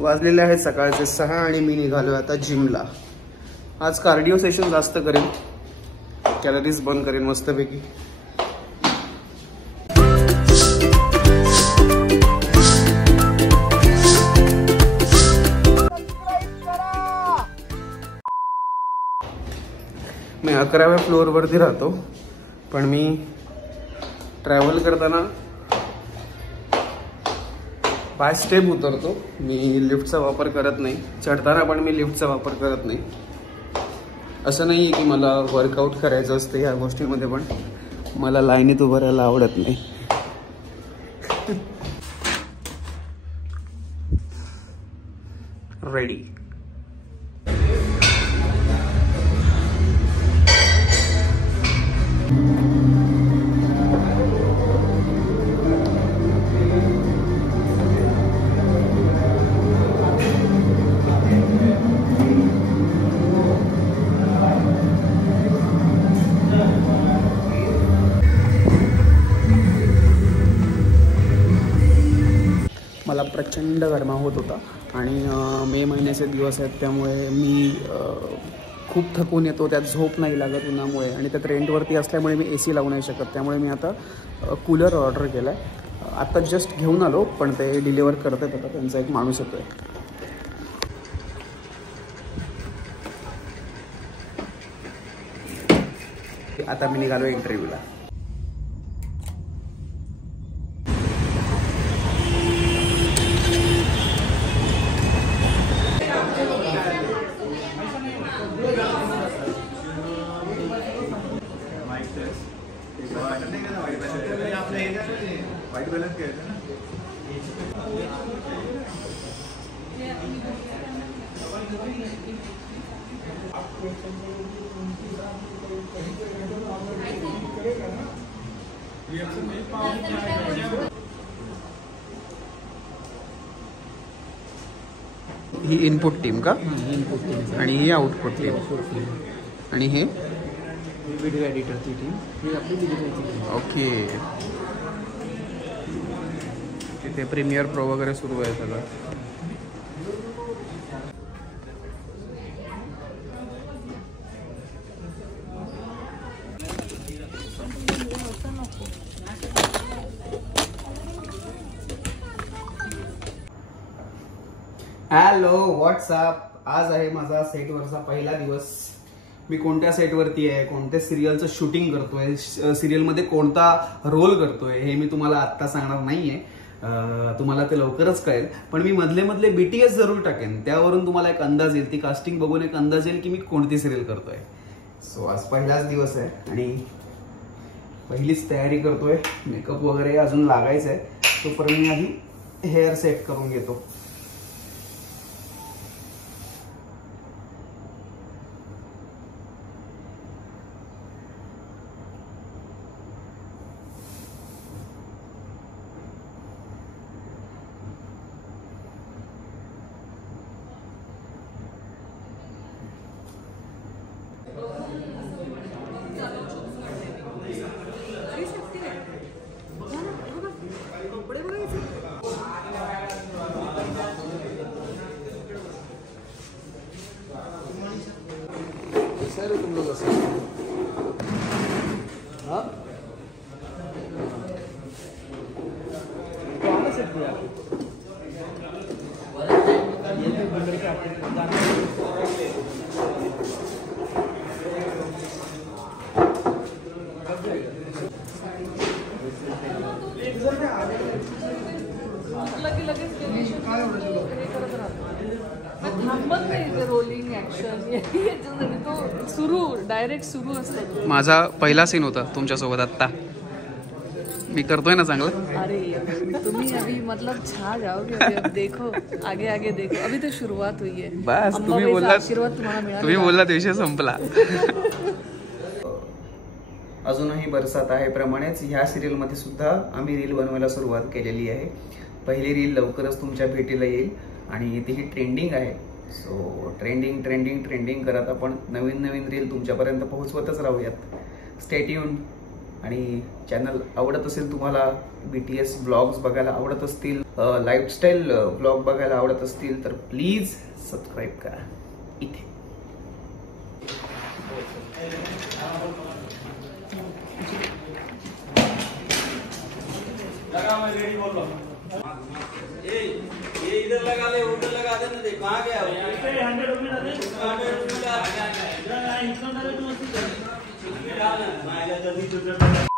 वाजलेले आहेत सकाळचे 6 आणि मी निघालो आता जिमला। आज कार्डिओ सेशन जास्त करेन, कॅलरीज बर्न करेन मस्तपैकी। मी 11व्या फ्लोअरवरती राहतो, पण मी ट्रॅव्हल करताना बाय स्टेप उतरतो। मी लिफ्टचा वापर करत नाही, चढताना पण मी लिफ्टचा वापर करत नाही। असं नाही आहे की मला वर्कआउट करायचं असतं या गोष्टीमध्ये, पण मला लाईनीत उभं राहायला आवडत नाही। रेडी। मला प्रचंड गरमा होत होता आणि मे महिन्याचे दिवस आहेत, त्यामुळे मी खूप थकून येतो। त्यात झोप नाही लागत उन्हामुळे, आणि त्यात रेंटवरती असल्यामुळे मी AC लावू नाही शकत। त्यामुळे मी आता कूलर ऑर्डर केला आहे। आत्ता जस्ट घेऊन आलो, पण ते डिलिव्हर करत आहेत, आता त्यांचा एक माणूस येतो आहे। आता मी निघालो इंटरव्ह्यूला। वाइट बैलेंस क्या है ना? ही इनपुट टीम का? इनपुट टीम आणि ही आउटपुट टीम। आणि हे व्हिडिओ एडिटरची टीम, ही आपली डिजिटलची टीम। ओके, तिथे प्रीमियर प्रो वगैरे सुरू आहे सगळं। Hello, WhatsApp. आज आहे माझा सेटवरचा पहिला दिवस। मी कोणत्या सेटवरती आहे, कोणत्या सिरियलचं शूटिंग करतोय, सिरियलमध्ये कोणता रोल करतोय हे मी तुम्हाला आत्ता सांगणार नाहीये। तुम्हाला ते लवकरच कळेल, पण मी मधले मधले BTS जरूर टाकेन, त्यावरून तुम्हाला एक अंदाज येईल, ती कास्टिंग बघून एक अंदाज येईल की मी कोणती सिरियल करतोय। सो आज पहिलाच दिवस आहे आणि पहिलीच तयारी करतोय। मेकअप वगैरे अजून लागायचं आहे, तोपर्यंत मी आधी हेअर सेट करून घेतो। सर तुम लोग हाँ कौन से दिया ये तो बंदर के आते रोलिंग ऍक्शन तो सुरू डायरेक्ट सुरू असतं। माझा पहिला सीन होता तुमच्यासोबत आत्ता। मी करतोय ना चांगलं? अरे तुम्ही अभी मतलब छा जाओगे, अभी अब देखो, आगे आगे देखो, अभी तो शुरुआत हुई है। बस तुम्ही बोललात, आशीर्वाद तुम्हाला मिळाला, तुम्ही बोललात विषय संपला। अजूनही बरसात आहे प्रमाणेच ह्या सिरियल मध्ये सुद्धा आम्ही रील बनवायला सुरुवात केलेली आहे। पहिली रील लवकरच तुमच्या भेटीला येईल आणि तीही ट्रेंडिंग आहे। सो ट्रेंडिंग ट्रेंडिंग ट्रेंडिंग करत आपण नवीन नवीन रील तुमच्यापर्यंत पोहोचवतच राहूयात। Stay tune. आणि चॅनल आवडत असेल तुम्हाला, BTS ब्लॉग्स बघायला आवडत असतील, लाईफस्टाईल ब्लॉग बघायला आवडत असतील तर प्लीज सबस्क्राईब करा इथे. इधर लगा ले उधर लगा देना दे कहाँ गया 100 रुपये